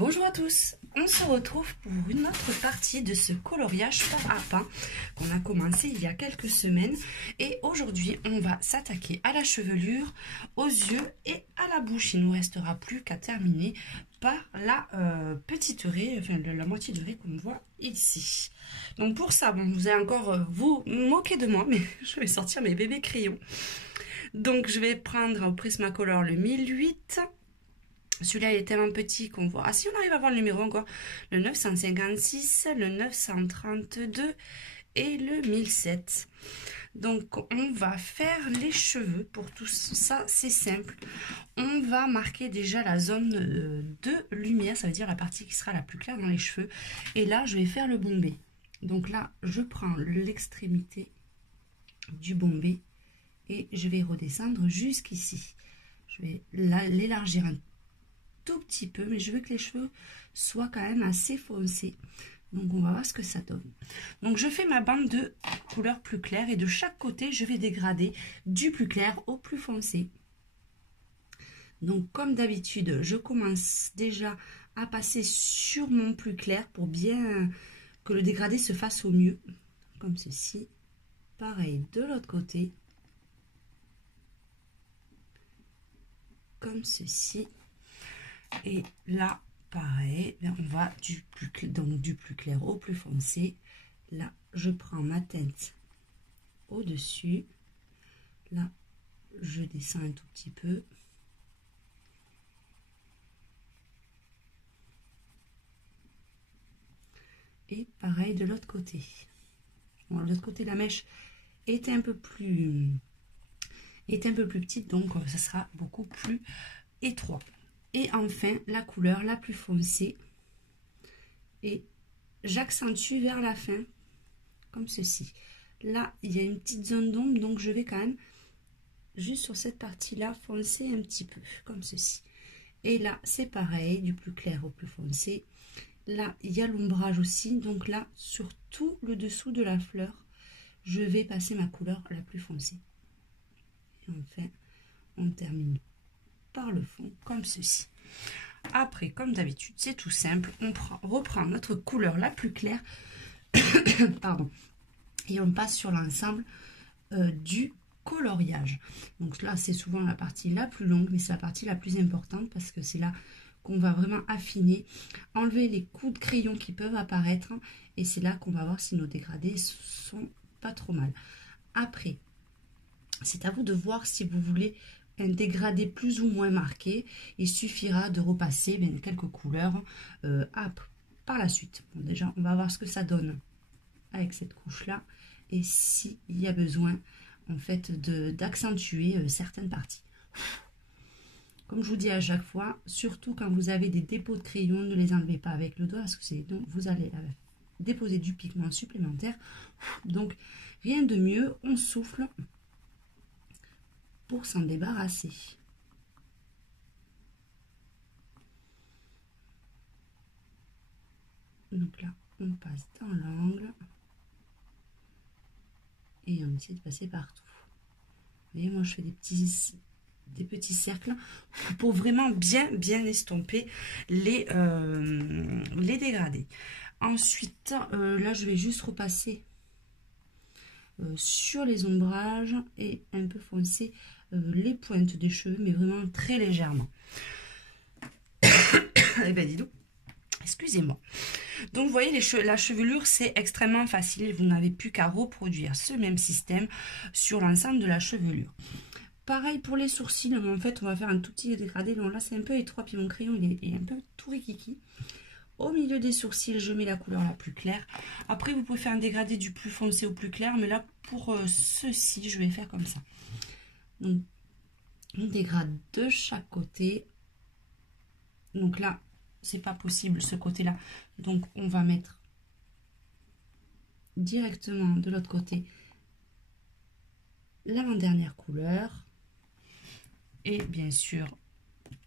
Bonjour à tous, on se retrouve pour une autre partie de ce coloriage pas à pas qu'on a commencé il y a quelques semaines et aujourd'hui on va s'attaquer à la chevelure, aux yeux et à la bouche. Il ne nous restera plus qu'à terminer par la petite raie, enfin la moitié de raie qu'on voit ici. Donc pour ça, bon, vous allez encore vous moquer de moi, mais je vais sortir mes bébés crayons. Donc je vais prendre au Prismacolor le 1008. Celui-là, il est tellement petit qu'on voit... Ah, si on arrive à voir le numéro encore. Le 956, le 932 et le 1007. Donc, on va faire les cheveux. Pour tout ça, c'est simple. On va marquer déjà la zone de lumière. Ça veut dire la partie qui sera la plus claire dans les cheveux. Et là, je vais faire le bombé. Donc là, je prends l'extrémité du bombé et je vais redescendre jusqu'ici. Je vais l'élargir un tout petit peu, mais je veux que les cheveux soient quand même assez foncés. Donc on va voir ce que ça donne. Donc je fais ma bande de couleur plus claire et de chaque côté je vais dégrader du plus clair au plus foncé. Donc comme d'habitude, je commence déjà à passer sur mon plus clair pour bien que le dégradé se fasse au mieux, comme ceci. Pareil de l'autre côté, comme ceci. Et là, pareil, on va du plus clair au plus foncé. Là, je prends ma teinte au-dessus. Là, je descends un tout petit peu. Et pareil de l'autre côté. Bon, de l'autre côté, la mèche est un peu plus petite, donc ça sera beaucoup plus étroit. Et enfin, la couleur la plus foncée. Et j'accentue vers la fin, comme ceci. Là, il y a une petite zone d'ombre, donc je vais quand même, juste sur cette partie-là, foncer un petit peu, comme ceci. Et là, c'est pareil, du plus clair au plus foncé. Là, il y a l'ombrage aussi, donc là, sur tout le dessous de la fleur, je vais passer ma couleur la plus foncée. Et enfin, on termine par le fond comme ceci. Après, comme d'habitude, c'est tout simple, on reprend notre couleur la plus claire pardon, et on passe sur l'ensemble du coloriage. Donc là, c'est souvent la partie la plus longue, mais c'est la partie la plus importante parce que c'est là qu'on va vraiment affiner, enlever les coups de crayon qui peuvent apparaître, et c'est là qu'on va voir si nos dégradés sont pas trop mal. Après, c'est à vous de voir si vous voulez un dégradé plus ou moins marqué. Il suffira de repasser quelques couleurs par la suite. Bon, déjà, on va voir ce que ça donne avec cette couche-là et s'il y a besoin en fait d'accentuer certaines parties. Comme je vous dis à chaque fois, surtout quand vous avez des dépôts de crayon, ne les enlevez pas avec le doigt parce que c'est donc vous allez déposer du pigment supplémentaire. Donc, rien de mieux, on souffle pour s'en débarrasser. Donc là, on passe dans l'angle et on essaie de passer partout. Vous voyez, moi je fais des petits cercles pour vraiment bien estomper les dégradés. Ensuite, là je vais juste repasser sur les ombrages et un peu foncer les pointes des cheveux, mais vraiment très légèrement. Eh ben dis donc, excusez-moi. Donc vous voyez, la chevelure, c'est extrêmement facile. Vous n'avez plus qu'à reproduire ce même système sur l'ensemble de la chevelure. Pareil pour les sourcils, mais en fait on va faire un tout petit dégradé. Donc là c'est un peu étroit, puis mon crayon il est un peu tout rikiki. Au milieu des sourcils, je mets la couleur la plus claire. Après, vous pouvez faire un dégradé du plus foncé au plus clair, mais là, pour ceci, je vais faire comme ça. Donc, on dégrade de chaque côté. Donc là, c'est pas possible, ce côté-là. Donc, on va mettre directement de l'autre côté l'avant-dernière couleur. Et bien sûr,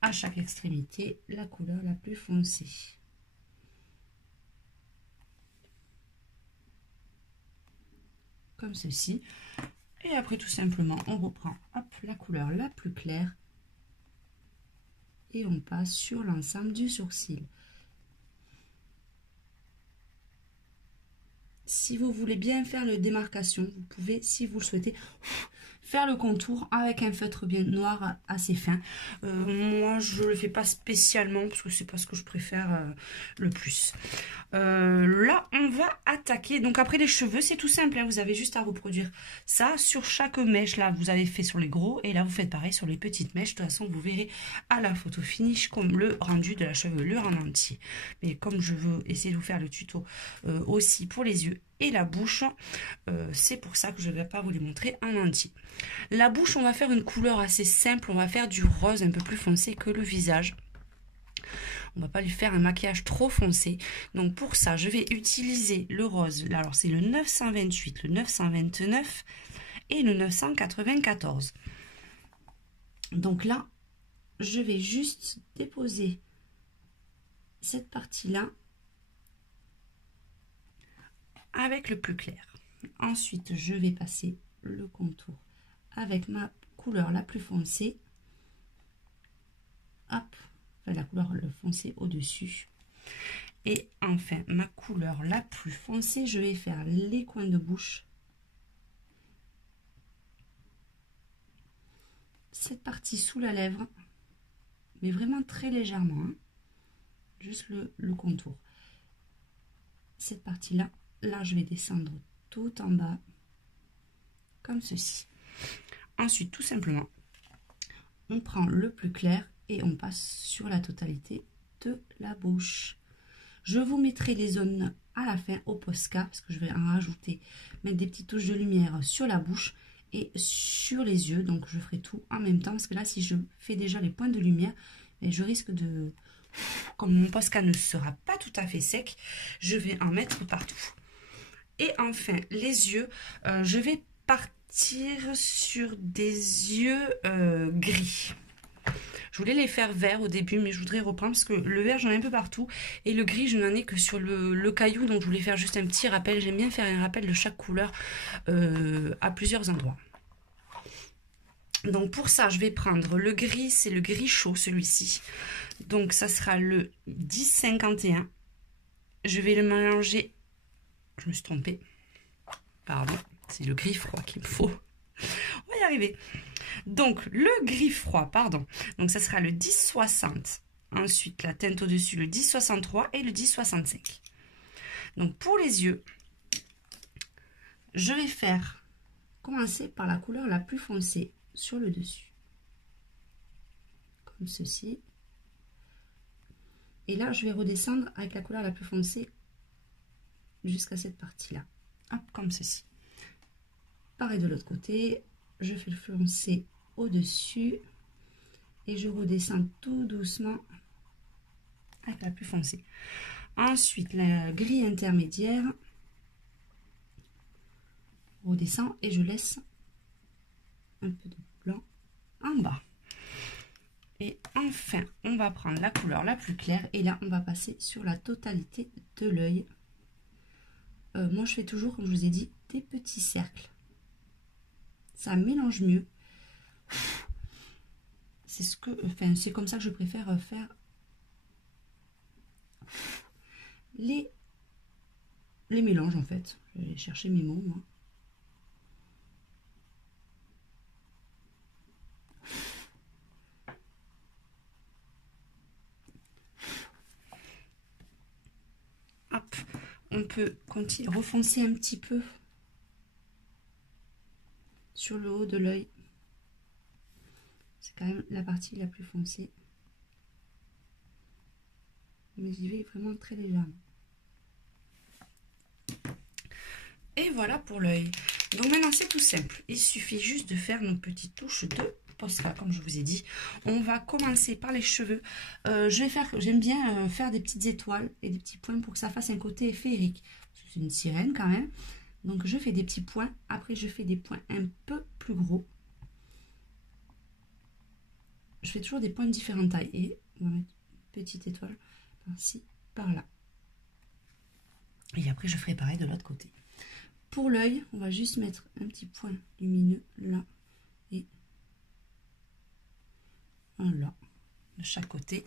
à chaque extrémité, la couleur la plus foncée. Comme ceci, et après tout simplement on reprend la couleur la plus claire et on passe sur l'ensemble du sourcil. si vous voulez bien faire la démarcation, vous pouvez, si vous le souhaitez, faire le contour avec un feutre bien noir assez fin. Moi, je le fais pas spécialement parce que c'est pas ce que je préfère le plus. Là, on va attaquer. Donc après les cheveux, c'est tout simple, hein. Vous avez juste à reproduire ça sur chaque mèche. Là, vous avez fait sur les gros et là, vous faites pareil sur les petites mèches. De toute façon, vous verrez à la photo finish comme le rendu de la chevelure en entier. Mais comme je veux essayer de vous faire le tuto aussi pour les yeux et la bouche, c'est pour ça que je ne vais pas vous les montrer en entier. La bouche, on va faire une couleur assez simple. On va faire du rose un peu plus foncé que le visage. On va pas lui faire un maquillage trop foncé. Donc pour ça, je vais utiliser le rose. Alors c'est le 928, le 929 et le 994. Donc là, je vais juste déposer cette partie-là avec le plus clair. Ensuite, je vais passer le contour avec ma couleur la plus foncée. Hop, la couleur foncée au-dessus. Et enfin, ma couleur la plus foncée, je vais faire les coins de bouche. Cette partie sous la lèvre, mais vraiment très légèrement, hein. Juste le contour. Cette partie-là, là, je vais descendre tout en bas, comme ceci. Ensuite, tout simplement, on prend le plus clair et on passe sur la totalité de la bouche. Je vous mettrai les zones à la fin au Posca parce que je vais en rajouter, mettre des petites touches de lumière sur la bouche et sur les yeux. Donc je ferai tout en même temps parce que là si je fais déjà les points de lumière, je risque de, comme mon Posca ne sera pas tout à fait sec, je vais en mettre partout. Et enfin les yeux, je vais partir sur des yeux gris. Je voulais les faire verts au début, mais je voudrais reprendre parce que le vert, j'en ai un peu partout. Et le gris, je n'en ai que sur le caillou. Donc, je voulais faire juste un petit rappel. J'aime bien faire un rappel de chaque couleur à plusieurs endroits. Donc, pour ça, je vais prendre le gris. C'est le gris chaud, celui-ci. Donc, ça sera le 1051. Je vais le mélanger. Je me suis trompée. Pardon. C'est le gris froid qu'il me faut. On va y arriver. Donc, le gris froid, pardon. Donc, ça sera le 1060. Ensuite, la teinte au-dessus, le 1063 et le 1065. Donc, pour les yeux, je vais commencer par la couleur la plus foncée sur le dessus. Comme ceci. Et là, je vais redescendre avec la couleur la plus foncée jusqu'à cette partie-là. Hop, comme ceci. Pareil de l'autre côté. Je fais le foncé au-dessus et je redescends tout doucement avec la plus foncée. Ensuite, la gris intermédiaire, redescend et je laisse un peu de blanc en bas. Et enfin, on va prendre la couleur la plus claire et là, on va passer sur la totalité de l'œil. Moi, je fais toujours, comme je vous ai dit, des petits cercles. Ça mélange mieux. C'est comme ça que je préfère faire les mélanges en fait. Je vais aller chercher mes mots moi. Hop, on peut continuer, refoncer un petit peu sur le haut de l'œil. C'est quand même la partie la plus foncée. Mais j'y vais vraiment très légèrement. Et voilà pour l'œil. Donc maintenant c'est tout simple. Il suffit juste de faire nos petites touches de Posca, comme je vous ai dit. On va commencer par les cheveux. J'aime bien faire des petites étoiles et des petits points pour que ça fasse un côté féerique. C'est une sirène quand même. Donc je fais des petits points. Après je fais des points un peu plus gros. Je fais toujours des points de différentes tailles. Et on va mettre une petite étoile par-ci, par-là. Et après je ferai pareil de l'autre côté. Pour l'œil, on va juste mettre un petit point lumineux là et un là, de chaque côté.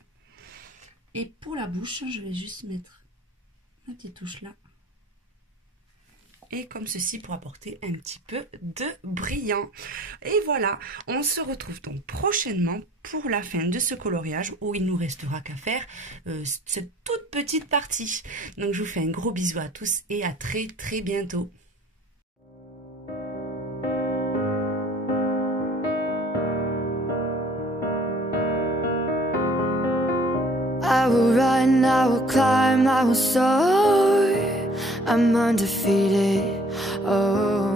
Et pour la bouche, je vais juste mettre ma petite touche là et comme ceci pour apporter un petit peu de brillant. Et voilà, on se retrouve donc prochainement pour la fin de ce coloriage où il nous restera qu'à faire cette toute petite partie. Donc je vous fais un gros bisou à tous et à très très bientôt. I will run, I will climb, I will soar. I'm undefeated. Oh.